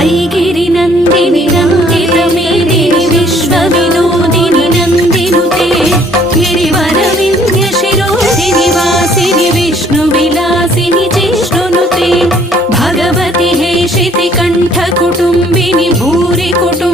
ऐगिरिनन्दिनि नन्दितमेदिनि विश्वविनोदिनि नन्दिनुते गिरिवरविन्ध्यशिरोधिनि वासिनि विष्णुविलासिनि जिष्णुनुते भगवति हेशितिकण्ठकुटुम्बिनि भूरि कुटुम्बिनि